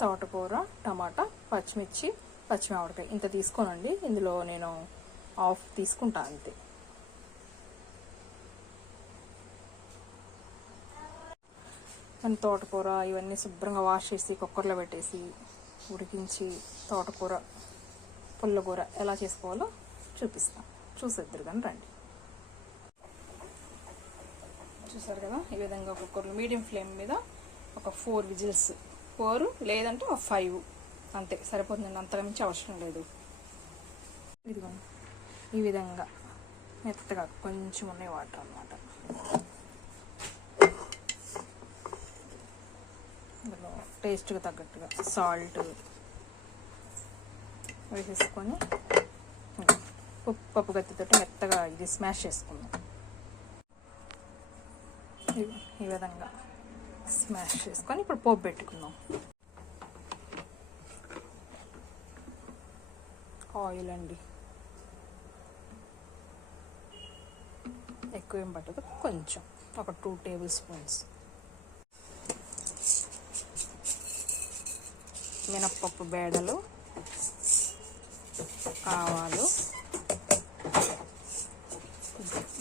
తోటకూర, టమాటా, పచ్చిమిర్చి, పచ్చిమిరపకాయ ఇంత తీసుకోనండి. ఇందులో నేను హాఫ్ తీసుకుంటా అంతే. మన తోటకూర ఇవన్నీ శుభ్రంగా వాష్ చేసి కుక్కర్లో పెట్టేసి ఉడికించి తోటకూర పుల్లకూర ఎలా చేసుకోవాలో చూపిస్తాం. చూసేద్దరు కానీ రండి. చూసారు కదా, ఈ విధంగా కుక్కర్లో మీడియం ఫ్లేమ్ మీద ఒక 4 విజిల్స్, 4 లేదంటే ఒక 5 అంతే సరిపోతుంది. అంతగా మించి అవసరం లేదు. ఇదిగో ఈ విధంగా మెత్తగా కొంచెం ఉన్నాయి వాటర్ అన్నమాట. ఇందులో టేస్ట్గా తగ్గట్టుగా సాల్ట్ వేసేసుకొని పప్పు గత్తితో మెత్తగా ఇది స్మాష్ చేసుకుందాం. ఈ విధంగా స్మాష్ చేసుకొని ఇప్పుడు పోపు పెట్టుకుందాం. ఆయిల్ అండి, ఎక్కువ ఏం పట్టదు, కొంచెం ఒక 2 టేబుల్ స్పూన్స్. మినప్పప్పు బేడలు, ఆవాలు,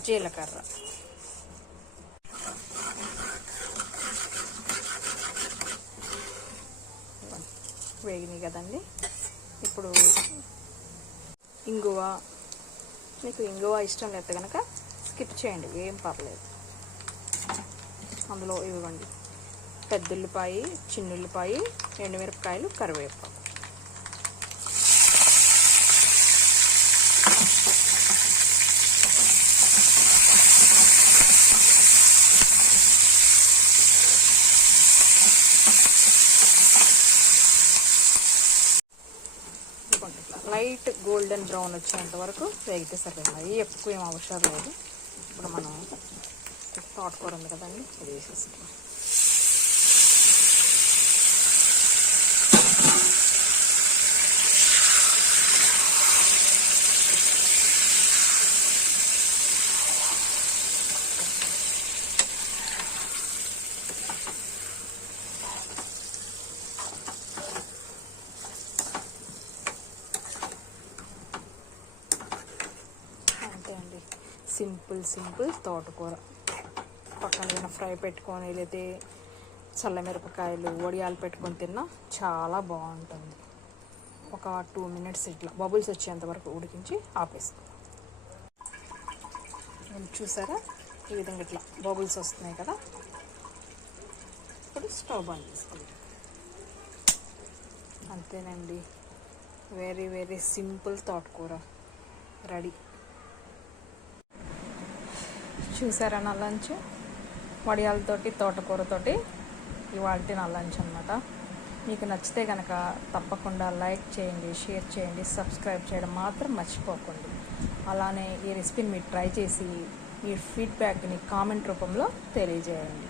జీలకర్ర. వేగినాయి కదండి. ఇప్పుడు ఇంగువ, మీకు ఇంగువ ఇష్టం లేదు కనుక స్కిప్ చేయండి, ఏం పర్లేదు. అందులో ఇవ్వండి పెద్దుల్లిపాయ, చిన్నుల్లిపాయ, ఎండుమిరపకాయలు, కరివేపాకు. లైట్ గోల్డెన్ బ్రౌన్ వచ్చేంత వరకు వేగితే సరిపోయింది. ఎక్కువ ఏం అవసరం లేదు. ఇప్పుడు మనం తోటకూర ఉంది కదండి, ఇది వేసేసుకుంటాం. సింపుల్ తోటకూర. పక్కన ఏదైనా ఫ్రై పెట్టుకొని లేకపోతే చల్లమిరపకాయలు, వడియాలు పెట్టుకొని తిన్నా చాలా బాగుంటుంది. ఒక 2 మినిట్స్ ఇట్లా బబుల్స్ వచ్చేంత వరకు ఉడికించి ఆపేసుకుందాం. చూసారా, ఈ విధంగా ఇట్లా బబుల్స్ వస్తున్నాయి కదా. ఇప్పుడు స్టవ్ బంద్ చేసుకుందాం. అంతేనండి, వెరీ సింపుల్ తోటకూర రెడీ. చూసారా నా లంచ్, వడియాలతోటి తోటకూరతోటి ఇవాల్టి నా లంచ్ అనమాట. మీకు నచ్చితే కనుక తప్పకుండా లైక్ చేయండి, షేర్ చేయండి, సబ్స్క్రైబ్ చేయడం మాత్రం మర్చిపోకండి. అలానే ఈ రెసిపీని మీరు ట్రై చేసి ఈ ఫీడ్బ్యాక్ని కామెంట్ రూపంలో తెలియజేయండి.